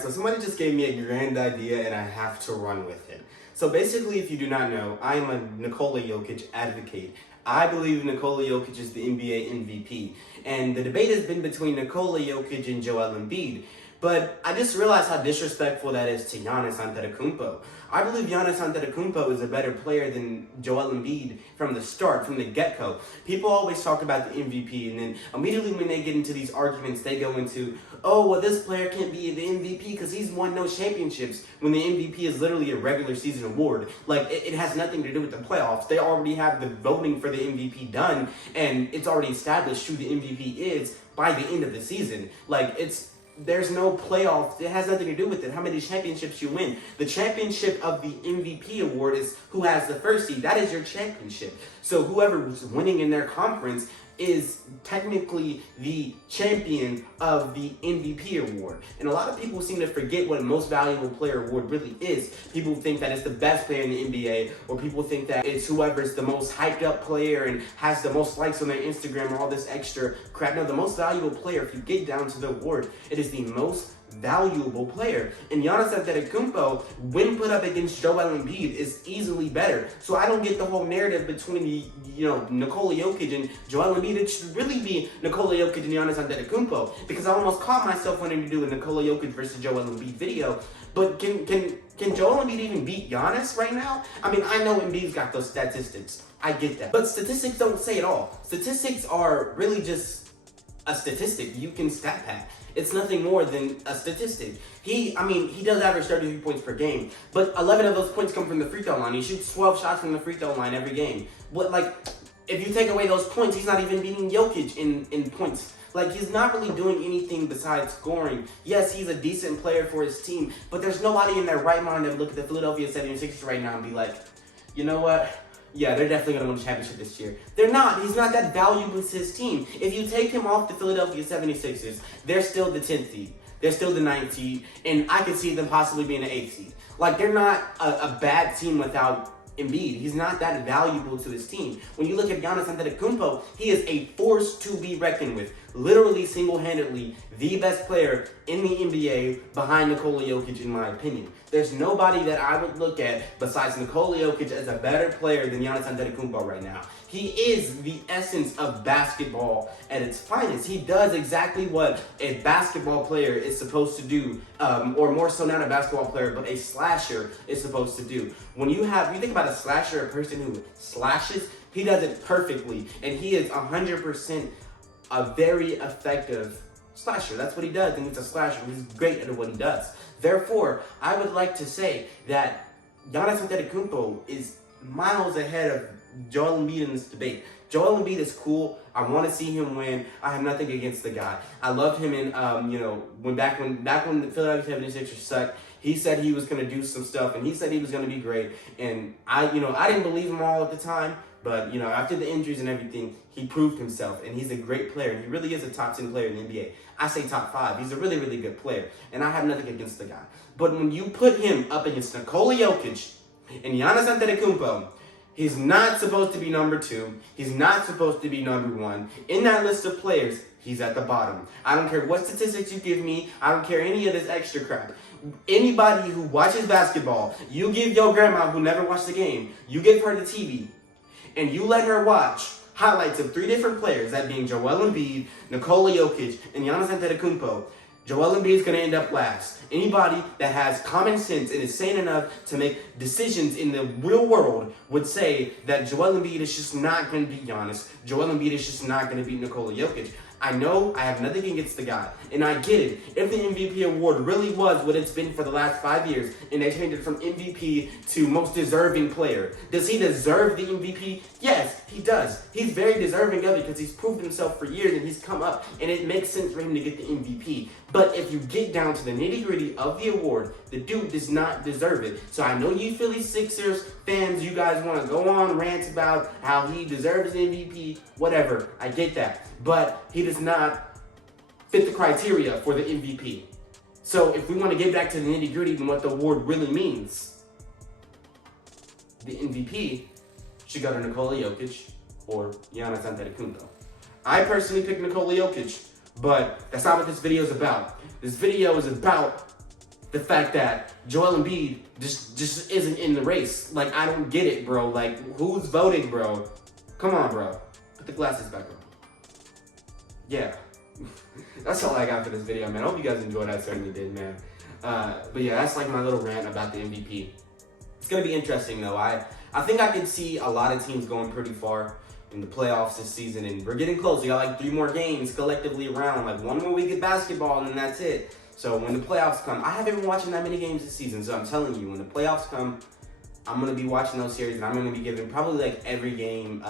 So somebody just gave me a grand idea and I have to run with it. So basically, if you do not know, I am a Nikola Jokic advocate. I believe Nikola Jokic is the NBA MVP. And the debate has been between Nikola Jokic and Joel Embiid. But I just realized how disrespectful that is to Giannis Antetokounmpo. I believe Giannis Antetokounmpo is a better player than Joel Embiid from the start, from the get-go. People always talk about the MVP, and then immediately when they get into these arguments, they go into, oh, well, this player can't be the MVP because he's won no championships, when the MVP is literally a regular season award. Like, it has nothing to do with the playoffs. They already have the voting for the MVP done, and it's already established who the MVP is by the end of the season. Like, there's no playoff. It has nothing to do with it. How many championships you win. The championship of the MVP award is who has the first seed. That is your championship. So whoever's winning in their conference is technically the champion of the MVP award. And a lot of people seem to forget what a most valuable player award really is. People think that it's the best player in the NBA, or people think that it's whoever's the most hyped up player and has the most likes on their Instagram or all this extra crap. No, the most valuable player, if you get down to the award, it is the most valuable player. And Giannis Antetokounmpo, when put up against Joel Embiid, is easily better. So I don't get the whole narrative between Nikola Jokic and Joel Embiid. It should really be Nikola Jokic and Giannis Antetokounmpo, because I almost caught myself wanting to do a Nikola Jokic versus Joel Embiid video. But can Joel Embiid even beat Giannis right now? I mean, I know Embiid's got those statistics. I get that. But statistics don't say it all. Statistics are really just a statistic you can stat pad. It's nothing more than a statistic. He does average 33 points per game, but 11 of those points come from the free throw line. He shoots 12 shots from the free throw line every game. But, like, if you take away those points, he's not even beating Jokic in points. Like, he's not really doing anything besides scoring. Yes, he's a decent player for his team, but there's nobody in their right mind that would look at the Philadelphia 76ers right now and be like, you know what? Yeah, they're definitely going to win the championship this year. They're not. He's not that valuable to his team. If you take him off the Philadelphia 76ers, they're still the 10th seed. They're still the 9th seed. And I could see them possibly being the 8th seed. Like, they're not a bad team without Embiid. He's not that valuable to his team. When you look at Giannis Antetokounmpo, he is a force to be reckoned with. Literally, single-handedly, the best player in the NBA behind Nikola Jokic, in my opinion. There's nobody that I would look at besides Nikola Jokic as a better player than Giannis Antetokounmpo right now. He is the essence of basketball at its finest. He does exactly what a basketball player is supposed to do, or more so not a basketball player, but a slasher is supposed to do. When you think about a slasher, a person who slashes, he does it perfectly, and he is 100% a very effective slasher. That's what he does, and he's a slasher. He's great at what he does. Therefore, I would like to say that Giannis Antetokounmpo is miles ahead of Joel Embiid in this debate. Joel Embiid is cool. I want to see him win. I have nothing against the guy. I loved him in, when the Philadelphia 76ers sucked. He said he was going to do some stuff, and he said he was going to be great. And I didn't believe him all at the time. But, after the injuries and everything, he proved himself, and he's a great player. He really is a top 10 player in the NBA. I say top 5. He's a really, really good player, and I have nothing against the guy. But when you put him up against Nikola Jokic and Giannis Antetokounmpo, he's not supposed to be number 2. He's not supposed to be number 1. In that list of players, he's at the bottom. I don't care what statistics you give me. I don't care any of this extra crap. Anybody who watches basketball, you give your grandma who never watched the game, you give her the TV, and you let her watch highlights of 3 different players, that being Joel Embiid, Nikola Jokic, and Giannis Antetokounmpo, Joel Embiid is going to end up last. Anybody that has common sense and is sane enough to make decisions in the real world would say that Joel Embiid is just not going to beat Giannis. Joel Embiid is just not going to beat Nikola Jokic. I know I have nothing against the guy, and I get it. If the MVP award really was what it's been for the last 5 years, and they changed it from MVP to most deserving player, does he deserve the MVP? Yes, he does. He's very deserving of it because he's proved himself for years, and he's come up, and it makes sense for him to get the MVP. But if you get down to the nitty-gritty of the award, the dude does not deserve it. So I know you Philly Sixers fans, you guys want to go on rants about how he deserves the MVP, whatever. I get that. But he does not fit the criteria for the MVP. So if we want to get back to the nitty-gritty and what the award really means, the MVP should go to Nikola Jokic or Giannis Antetokounmpo. I personally picked Nikola Jokic, but that's not what this video is about. This video is about the fact that Joel Embiid just isn't in the race. Like, I don't get it, bro. Like, who's voting, bro? Come on, bro. Put the glasses back on. Yeah. That's all I got for this video, man. I hope you guys enjoyed. I certainly did, man. But yeah, that's like my little rant about the MVP. It's going to be interesting, though. I think I could see a lot of teams going pretty far in the playoffs this season, and we're getting close. We got like 3 more games collectively around, like 1 more week of basketball, and then that's it. So when the playoffs come, I haven't been watching that many games this season, so I'm telling you, when the playoffs come, I'm going to be watching those series, and I'm going to be giving probably like every game,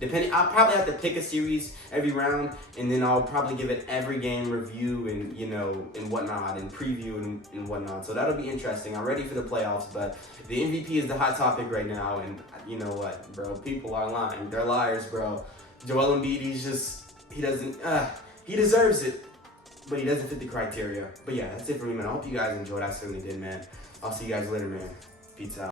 depending, I'll probably have to pick a series every round, and then I'll probably give it every game review and, and whatnot, and preview and whatnot. So that'll be interesting. I'm ready for the playoffs, but the MVP is the hot topic right now, and you know what, bro? People are lying. They're liars, bro. Joel Embiid, he deserves it, but he doesn't fit the criteria. But yeah, that's it for me, man. I hope you guys enjoyed. I certainly did, man. I'll see you guys later, man. Peace out.